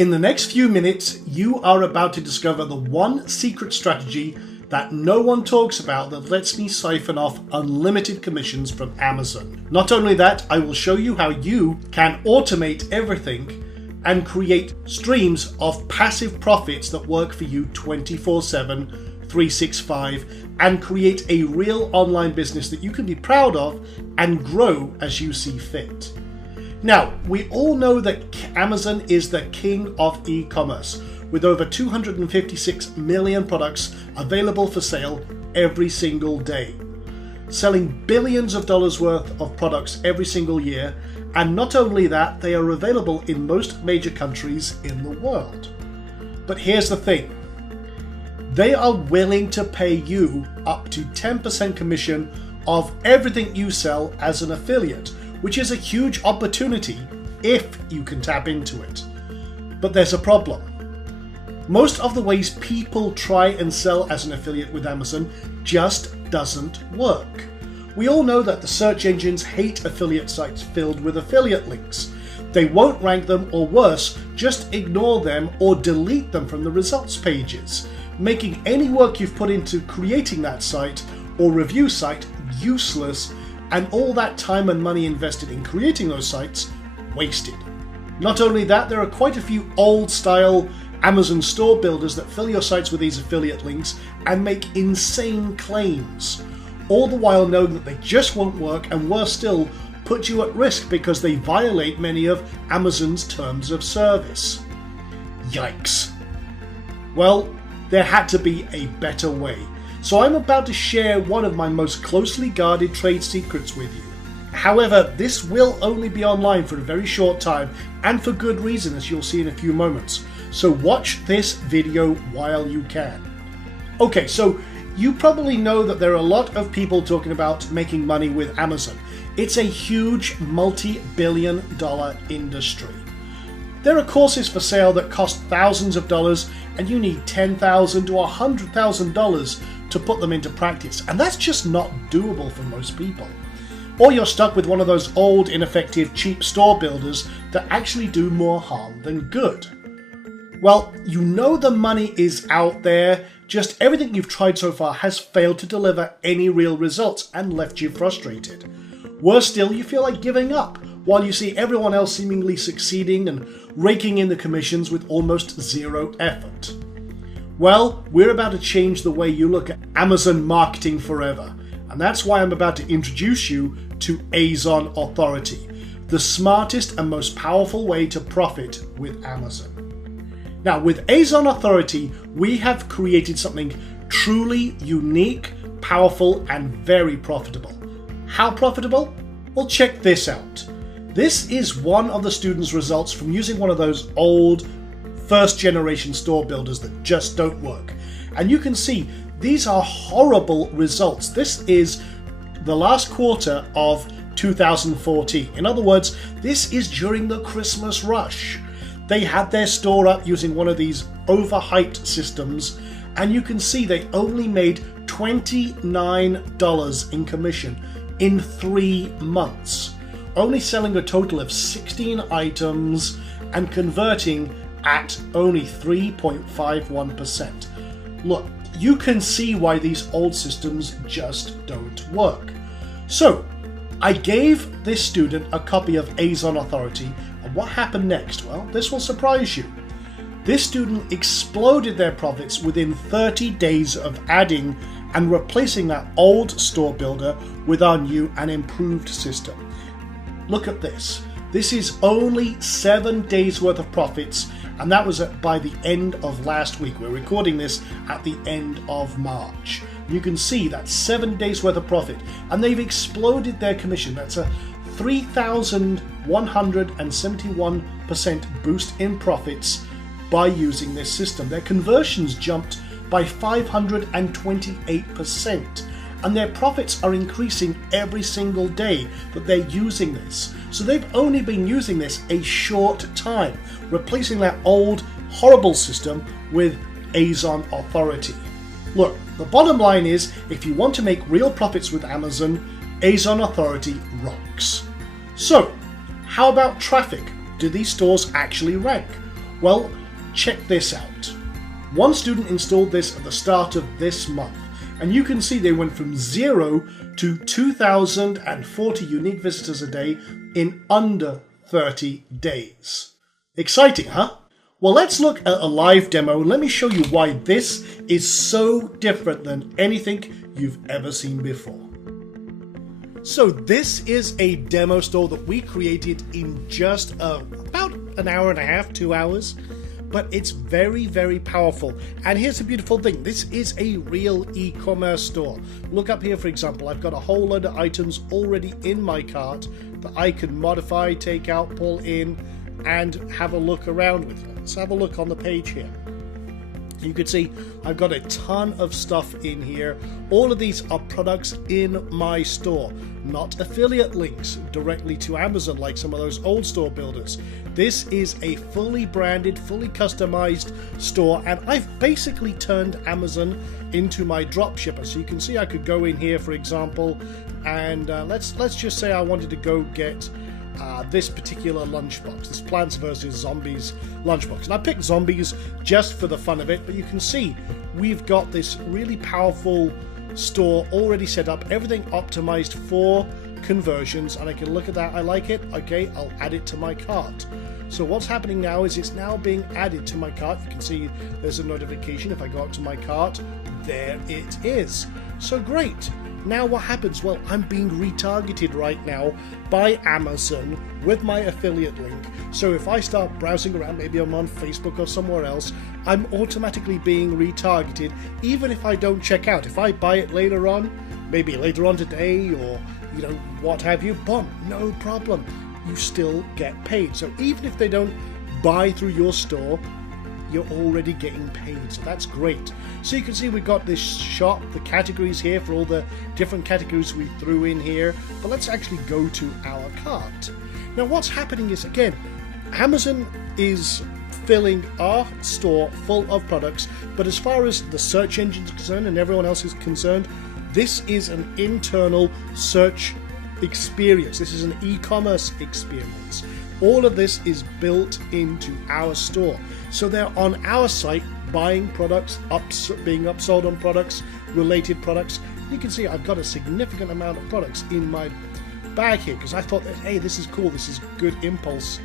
In the next few minutes, you are about to discover the one secret strategy that no one talks about that lets me siphon off unlimited commissions from Amazon. Not only that, I will show you how you can automate everything and create streams of passive profits that work for you 24/7, 365, and create a real online business that you can be proud of and grow as you see fit. Now, we all know that Amazon is the king of e-commerce, with over 256 million products available for sale every single day, selling billions of dollars worth of products every single year, and not only that, they are available in most major countries in the world. But here's the thing, they are willing to pay you up to 10% commission of everything you sell as an affiliate, which is a huge opportunity if you can tap into it. But there's a problem. Most of the ways people try and sell as an affiliate with Amazon just doesn't work. We all know that the search engines hate affiliate sites filled with affiliate links. They won't rank them, or worse, just ignore them or delete them from the results pages, making any work you've put into creating that site or review site useless, and all that time and money invested in creating those sites wasted. Not only that, there are quite a few old style Amazon store builders that fill your sites with these affiliate links and make insane claims, all the while knowing that they just won't work, and worse still, put you at risk because they violate many of Amazon's terms of service. Yikes. Well, there had to be a better way. So I'm about to share one of my most closely guarded trade secrets with you. However, this will only be online for a very short time, and for good reason, as you'll see in a few moments. So watch this video while you can. Okay, so you probably know that there are a lot of people talking about making money with Amazon. It's a huge multi-billion-dollar industry. There are courses for sale that cost thousands of dollars, and you need $10,000 to $100,000 to put them into practice, and that's just not doable for most people. Or you're stuck with one of those old, ineffective, cheap store builders that actually do more harm than good. Well, you know the money is out there, just everything you've tried so far has failed to deliver any real results and left you frustrated. Worse still, you feel like giving up, while you see everyone else seemingly succeeding and raking in the commissions with almost zero effort. Well, we're about to change the way you look at Amazon marketing forever, and that's why I'm about to introduce you to Azon Authority, the smartest and most powerful way to profit with Amazon. Now, with Azon Authority, we have created something truly unique, powerful, and very profitable. How profitable? Well, check this out. This is one of the students' results from using one of those old first-generation store builders that just don't work. And you can see these are horrible results. This is the last quarter of 2014. In other words, this is during the Christmas rush. They had their store up using one of these overhyped systems, and you can see they only made $29 in commission in 3 months, only selling a total of 16 items and converting at only 3.51%. Look, you can see why these old systems just don't work. So, I gave this student a copy of Azon Authority, and what happened next? Well, this will surprise you. This student exploded their profits within 30 days of adding and replacing that old store builder with our new and improved system. Look at this. This is only 7 days worth of profits, and that was by the end of last week. We're recording this at the end of March. You can see that's 7 days worth of profit, and they've exploded their commission. That's a 3,171% boost in profits by using this system. Their conversions jumped by 528%, and their profits are increasing every single day that they're using this. So they've only been using this a short time, replacing that old horrible system with Azon Authority. Look, the bottom line is, if you want to make real profits with Amazon, Azon Authority rocks. So, how about traffic? Do these stores actually rank? Well, check this out. One student installed this at the start of this month, and you can see they went from 0 to 2,040 unique visitors a day in under 30 days. Exciting, huh? Well, let's look at a live demo and let me show you why this is so different than anything you've ever seen before. So this is a demo store that we created in just about an hour and a half, 2 hours. But it's very, very powerful. And here's the beautiful thing. This is a real e-commerce store. Look up here, for example. I've got a whole load of items already in my cart that I can modify, take out, pull in, and have a look around with. Let's have a look on the page here. You can see I've got a ton of stuff in here. All of these are products in my store, not affiliate links directly to Amazon like some of those old store builders. This is a fully branded, fully customized store, and I've basically turned Amazon into my dropshipper. So you can see I could go in here, for example, and let's just say I wanted to go get this particular lunchbox, this Plants vs. Zombies lunchbox. And I picked zombies just for the fun of it, but you can see we've got this really powerful store already set up, everything optimized for conversions, and I can look at that. I like it. Okay, I'll add it to my cart. So what's happening now is it's now being added to my cart. You can see there's a notification. If I go up to my cart, there it is. So great. Now what happens? Well, I'm being retargeted right now by Amazon with my affiliate link. So if I start browsing around, maybe I'm on Facebook or somewhere else, I'm automatically being retargeted, even if I don't check out. If I buy it later on, maybe later on today, or what have you, boom, no problem. You still get paid. So even if they don't buy through your store, you're already getting paid, so that's great. So you can see we've got this shop, the categories here for all the different categories we threw in here, but let's actually go to our cart. Now what's happening is, again, Amazon is filling our store full of products, but as far as the search engine is concerned and everyone else is concerned, this is an internal search experience. This is an e-commerce experience. All of this is built into our store. So they're on our site buying products, being upsold on products, related products. You can see I've got a significant amount of products in my bag here because I thought that, hey, this is cool, this is good impulse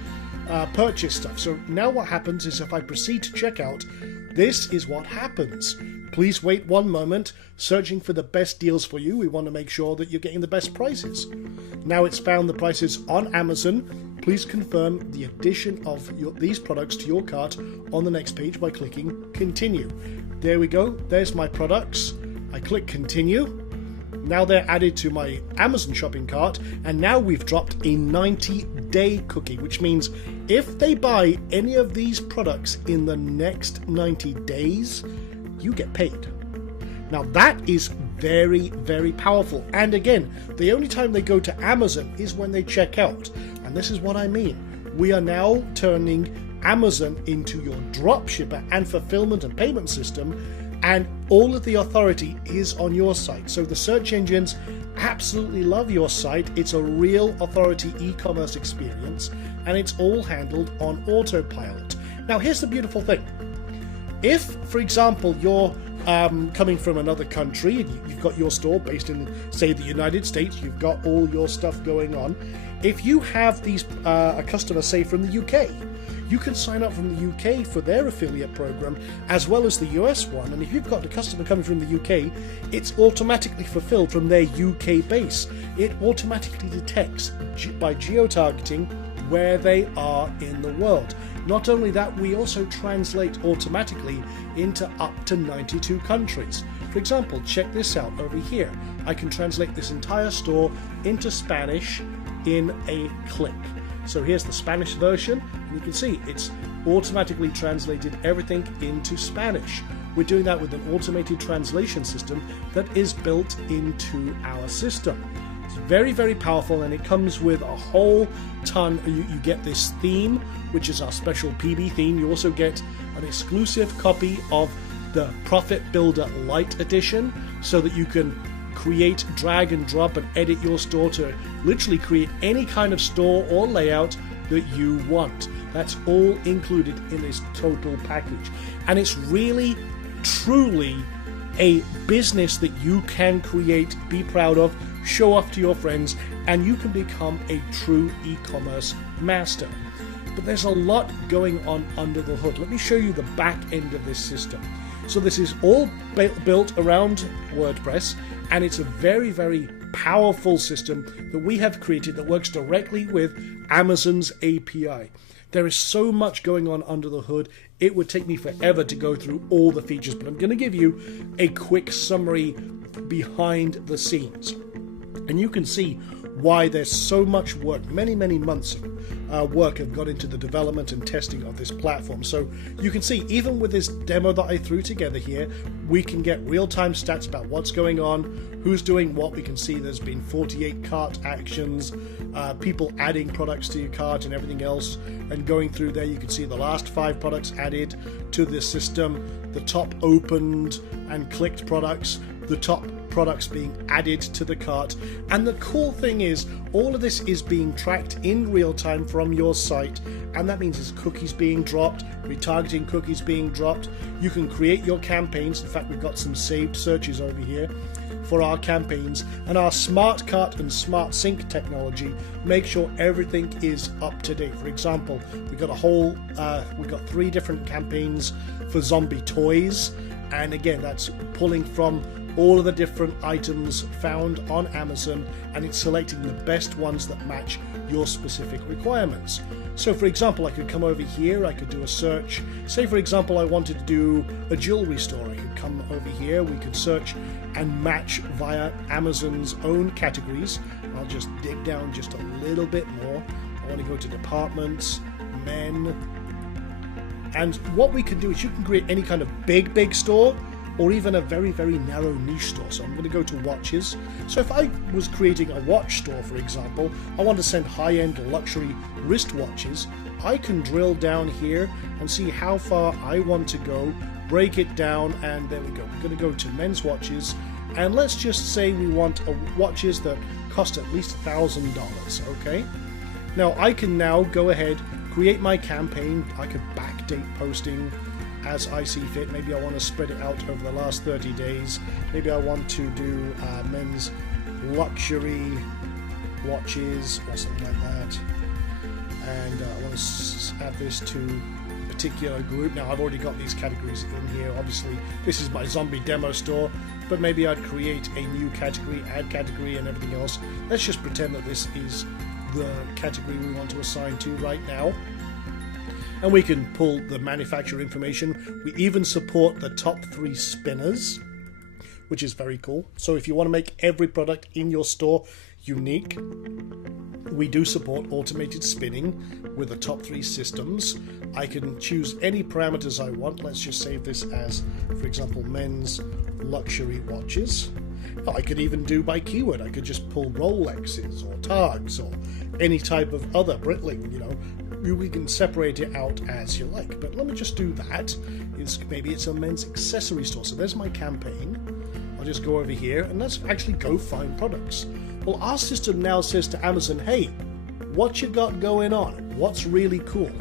purchase stuff. So now what happens is if I proceed to checkout, this is what happens. Please wait 1 moment, searching for the best deals for you. We want to make sure that you're getting the best prices. Now it's found the prices on Amazon. Please confirm the addition of these products to your cart on the next page by clicking continue. There we go, there's my products. I click continue. Now they're added to my Amazon shopping cart, and now we've dropped a 90-day cookie, which means if they buy any of these products in the next 90 days, you get paid. Now that is very, very powerful. And again, the only time they go to Amazon is when they check out. And this is what I mean. We are now turning Amazon into your dropshipper and fulfillment and payment system, and all of the authority is on your site. So the search engines absolutely love your site. It's a real authority e-commerce experience, and it's all handled on autopilot. Now here's the beautiful thing. If, for example, you're coming from another country and you've got your store based in, say, the United States, you've got all your stuff going on. If you have a customer, say, from the UK, you can sign up from the UK for their affiliate program as well as the US one. And if you've got a customer coming from the UK, it's automatically fulfilled from their UK base. It automatically detects by geo-targeting where they are in the world. Not only that, we also translate automatically into up to 92 countries. For example, check this out over here. I can translate this entire store into Spanish in a click. So here's the Spanish version, and you can see it's automatically translated everything into Spanish. We're doing that with an automated translation system that is built into our system. It's very, very powerful, and it comes with a whole ton. You get this theme, which is our special PB theme. You also get an exclusive copy of the Profit Builder Lite Edition, so that you can create, drag and drop and edit your store to literally create any kind of store or layout that you want. That's all included in this total package. And it's really, truly a business that you can create, be proud of, show off to your friends, and you can become a true e-commerce master. But there's a lot going on under the hood. Let me show you the back end of this system. So this is all built around WordPress, and it's a very, very powerful system that we have created that works directly with Amazon's API. There is so much going on under the hood, it would take me forever to go through all the features, but I'm going to give you a quick summary behind the scenes. And you can see why there's so much work, many months of work have gone into the development and testing of this platform. So you can see, even with this demo that I threw together here, we can get real-time stats about what's going on, who's doing what. We can see there's been 48 cart actions, people adding products to your cart and everything else, and going through there you can see the last 5 products added to the system, the top opened and clicked products, the top products being added to the cart. And the cool thing is, all of this is being tracked in real time from your site, and that means there's cookies being dropped, retargeting cookies being dropped. You can create your campaigns. In fact, we've got some saved searches over here for our campaigns, and our smart cart and smart sync technology make sure everything is up to date. For example, we've got we've got 3 different campaigns for zombie toys, and again, that's pulling from all of the different items found on Amazon, and it's selecting the best ones that match your specific requirements. So for example, I could come over here, I could do a search. Say for example I wanted to do a jewelry store. I could come over here, we could search and match via Amazon's own categories. I'll just dig down just a little bit more. I want to go to departments, men, and what we can do is you can create any kind of big store, or even a very, very narrow niche store. So I'm going to go to watches. So if I was creating a watch store, for example, I want to send high-end luxury wristwatches, I can drill down here and see how far I want to go, break it down, and there we go. We're going to go to men's watches, and let's just say we want watches that cost at least $1,000, okay? Now I can now go ahead, create my campaign. I could backdate posting as I see fit. Maybe I want to spread it out over the last 30 days. Maybe I want to do men's luxury watches or something like that. And I want to add this to a particular group. Now I've already got these categories in here. Obviously this is my zombie demo store, but maybe I'd create a new category, add category and everything else. Let's just pretend that this is the category we want to assign to right now. And we can pull the manufacturer information. We even support the top 3 spinners, which is very cool. So if you want to make every product in your store unique, we do support automated spinning with the top 3 systems. I can choose any parameters I want. Let's just save this as, for example, men's luxury watches. I could even do by keyword. I could just pull Rolexes or Tags or any type of other Breitling, you know. We can separate it out as you like, but let me just do that. Maybe it's a men's accessory store. So there's my campaign. I'll just go over here and let's actually go find products. Well, our system now says to Amazon, hey, what you got going on? What's really cool?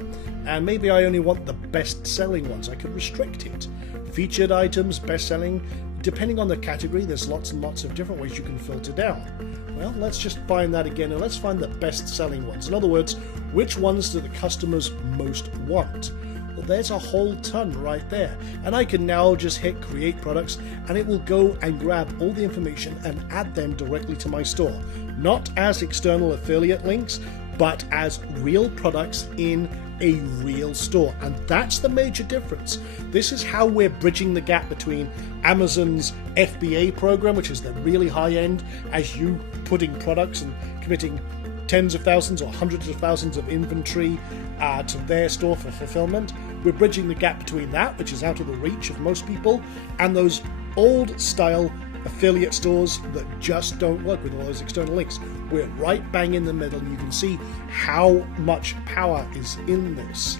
And maybe I only want the best selling ones. I could restrict it. Featured items, best selling. Depending on the category, there's lots and lots of different ways you can filter down. Well, let's just find that again, and let's find the best-selling ones. In other words, which ones do the customers most want? Well, there's a whole ton right there. And I can now just hit Create Products, and it will go and grab all the information and add them directly to my store. Not as external affiliate links, but as real products in a real store. And that's the major difference. This is how we're bridging the gap between Amazon's FBA program, which is the really high end, as you putting products and committing tens of thousands or hundreds of thousands of inventory to their store for fulfillment. We're bridging the gap between that, which is out of the reach of most people, and those old style affiliate stores that just don't work with all those external links. We're right bang in the middle, and you can see how much power is in this.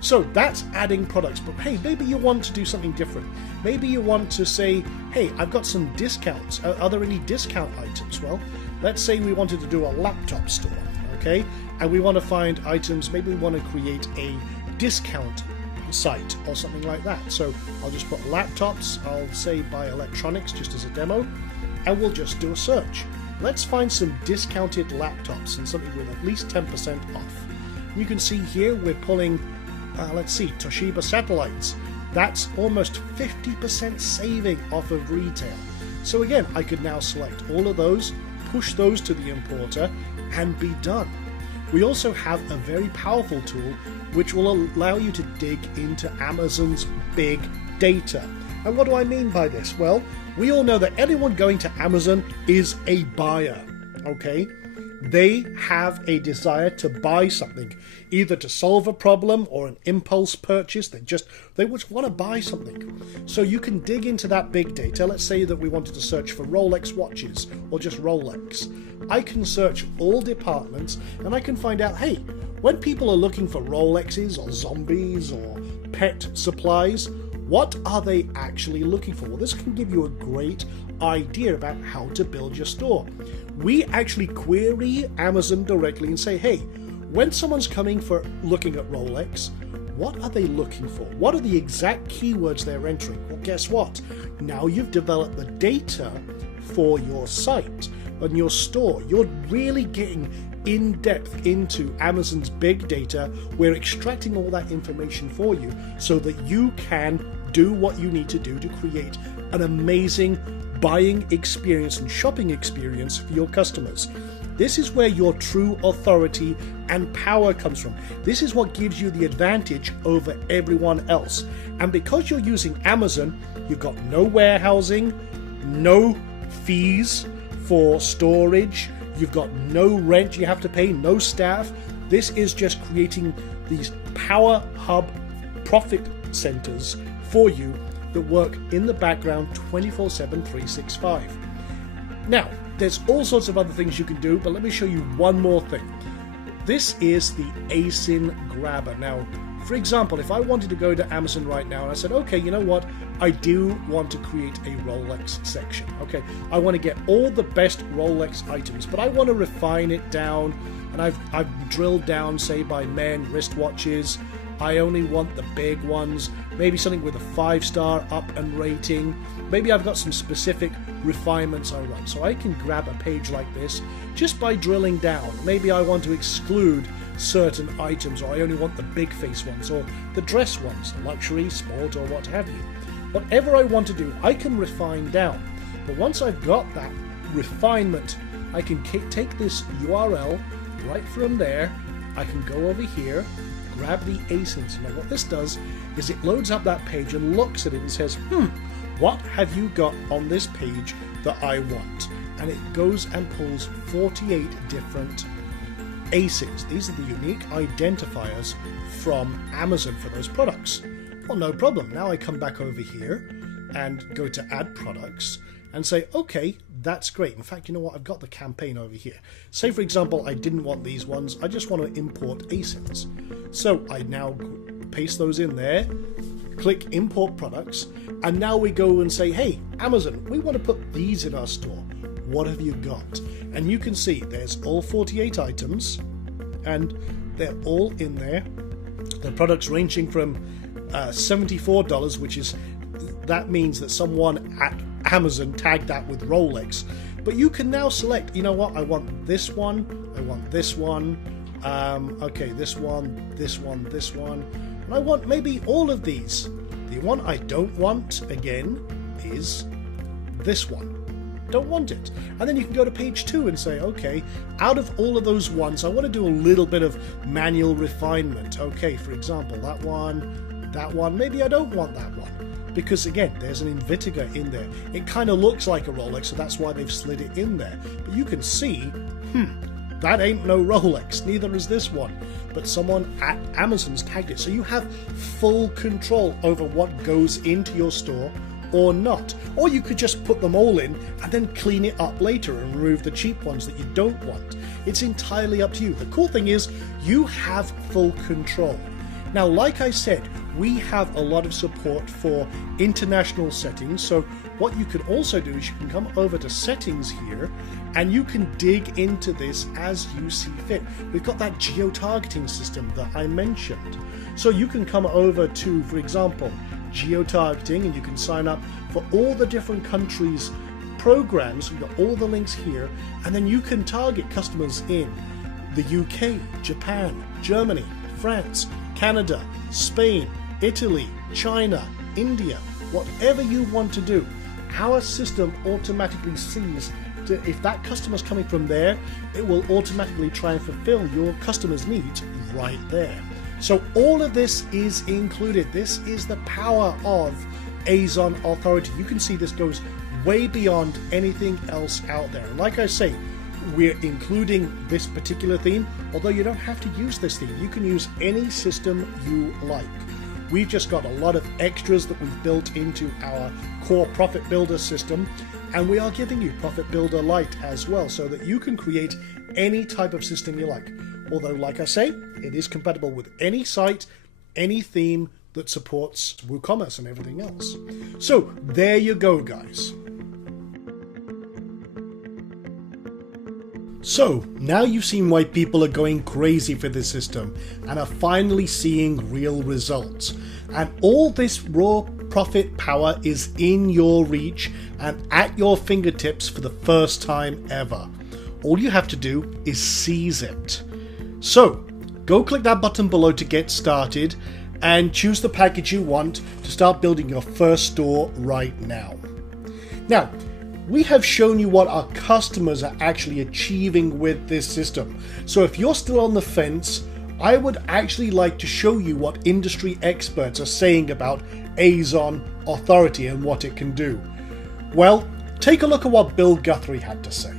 So that's adding products, but hey, maybe you want to do something different. Maybe you want to say, hey, I've got some discounts. Are there any discount items? Well, let's say we wanted to do a laptop store. Okay, okay? And we want to find items, maybe we want to create a discount site or something like that. So I'll just put laptops, I'll say buy electronics just as a demo, and we'll just do a search. Let's find some discounted laptops and something with at least 10% off. You can see here we're pulling, let's see, Toshiba satellites. That's almost 50% saving off of retail. So again, I could now select all of those, push those to the importer, and be done. We also have a very powerful tool which will allow you to dig into Amazon's big data. And what do I mean by this? Well, we all know that anyone going to Amazon is a buyer, okay? They have a desire to buy something, either to solve a problem or an impulse purchase. They just want to buy something. So you can dig into that big data. Let's say that we wanted to search for Rolex watches or just Rolex. I can search all departments and I can find out, hey, when people are looking for Rolexes or zombies or pet supplies, what are they actually looking for? Well, this can give you a great idea about how to build your store. We actually query Amazon directly and say, hey, when someone's coming for looking at Rolex, what are they looking for? What are the exact keywords they're entering? Well, guess what? Now you've developed the data for your site and your store. You're really getting in depth into Amazon's big data. We're extracting all that information for you so that you can do what you need to do to create an amazing buying experience and shopping experience for your customers. This is where your true authority and power comes from. This is what gives you the advantage over everyone else. And because you're using Amazon, you've got no warehousing, no fees for storage, you've got no rent you have to pay, no staff. This is just creating these power hub profit centers for you that work in the background 24/7, 365. Now, there's all sorts of other things you can do, but let me show you one more thing. This is the ASIN grabber. Now, for example, if I wanted to go to Amazon right now and I said, okay, you know what? I do want to create a Rolex section. Okay, I want to get all the best Rolex items, but I want to refine it down, and I've drilled down, say, by men wristwatches. I only want the big ones, maybe something with a 5-star up and rating. Maybe I've got some specific refinements I want. So I can grab a page like this just by drilling down. Maybe I want to exclude certain items, or I only want the big face ones, or the dress ones, luxury, sport, or what have you. Whatever I want to do, I can refine down. But once I've got that refinement, I can take this URL right from there. I can go over here, grab the ASINs. Now what this does is it loads up that page and looks at it and says, what have you got on this page that I want? And it goes and pulls 48 different ASINs. These are the unique identifiers from Amazon for those products. Well, no problem. Now I come back over here and go to add products and say, okay, that's great. In fact, you know what? I've got the campaign over here. Say, for example, I didn't want these ones. I just want to import ASINs. So I now paste those in there, click import products, and now we go and say, hey, Amazon, we want to put these in our store. What have you got? And you can see there's all 48 items, and they're all in there. The products ranging from $74, which is, that means that someone at Amazon tagged that with Rolex. But you can now select, you know what, I want this one, I want this one, okay, this one, this one, this one, and I want maybe all of these. The one I don't want, again, is this one. Don't want it. And then you can go to page 2 and say, okay, out of all of those ones, I want to do a little bit of manual refinement. Okay, for example, that one, maybe I don't want that one. Because again, there's an Invicta in there. It kind of looks like a Rolex, so that's why they've slid it in there. But you can see, that ain't no Rolex, neither is this one. But someone at Amazon's tagged it. So you have full control over what goes into your store or not. Or you could just put them all in and then clean it up later and remove the cheap ones that you don't want. It's entirely up to you. The cool thing is you have full control. Now, like I said, we have a lot of support for international settings. So what you can also do is you can come over to settings here and you can dig into this as you see fit. We've got that geo-targeting system that I mentioned. So you can come over to, for example, geo-targeting, and you can sign up for all the different countries' programs. We've got all the links here, and then you can target customers in the UK, Japan, Germany, France, Canada, Spain, Italy, China, India, whatever you want to do. Our system automatically sees if that customer's coming from there, it will automatically try and fulfill your customer's needs right there. So all of this is included. This is the power of Azon Authority. You can see this goes way beyond anything else out there. And like I say, we're including this particular theme, although you don't have to use this theme. You can use any system you like. We've just got a lot of extras that we've built into our core Profit Builder system, and we are giving you Profit Builder Lite as well, so that you can create any type of system you like. Although, like I say, it is compatible with any site, any theme that supports WooCommerce and everything else. So there you go, guys. So now you've seen why people are going crazy for this system and are finally seeing real results. And all this raw profit power is in your reach and at your fingertips for the first time ever. All you have to do is seize it. So go click that button below to get started and choose the package you want to start building your first store right now. Now, we have shown you what our customers are actually achieving with this system. So if you're still on the fence, I would actually like to show you what industry experts are saying about Azon Authority and what it can do. Well, take a look at what Bill Guthrie had to say.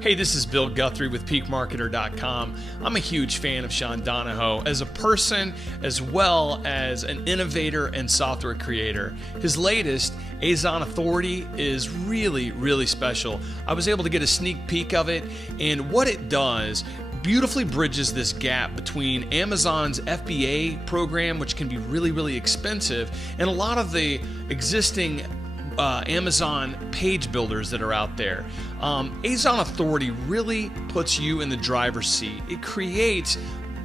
Hey, this is Bill Guthrie with PeakMarketer.com. I'm a huge fan of Sean Donahoe as a person as well as an innovator and software creator. His latest, Azon Authority, is really, really special. I was able to get a sneak peek of it, and what it does beautifully bridges this gap between Amazon's FBA program, which can be really, really expensive, and a lot of the existing Amazon page builders that are out there. Azon Authority really puts you in the driver's seat. It creates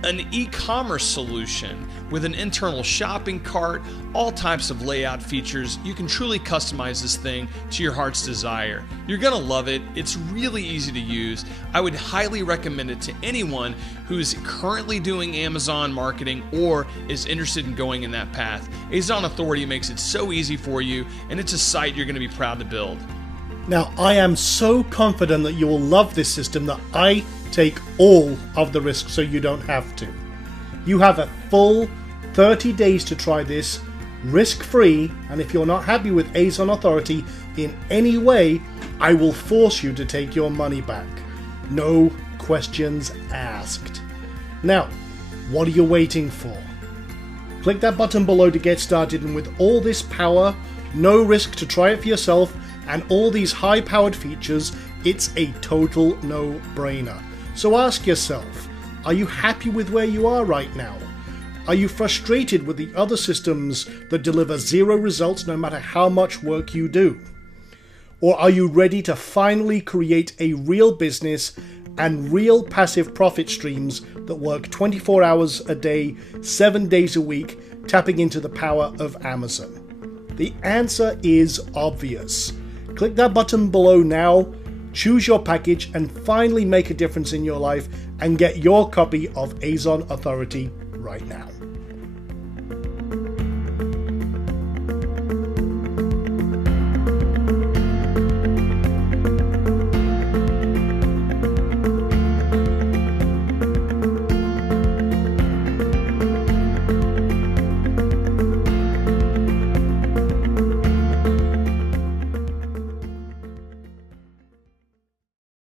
an e-commerce solution with an internal shopping cart, all types of layout features. You can truly customize this thing to your heart's desire. You're gonna love it. It's really easy to use. I would highly recommend it to anyone who's currently doing Amazon marketing or is interested in going in that path. Azon Authority makes it so easy for you, and it's a site you're gonna be proud to build. Now, I am so confident that you will love this system that I take all of the risks so you don't have to. You have a full 30 days to try this risk-free, and if you're not happy with Azon Authority in any way, I will force you to take your money back. No questions asked. Now, what are you waiting for? Click that button below to get started, and with all this power, no risk to try it for yourself, and all these high-powered features, it's a total no-brainer. So ask yourself, are you happy with where you are right now? Are you frustrated with the other systems that deliver zero results no matter how much work you do? Or are you ready to finally create a real business and real passive profit streams that work 24 hours a day, 7 days a week, tapping into the power of Amazon? The answer is obvious. Click that button below now, choose your package, and finally make a difference in your life and get your copy of Azon Authority right now.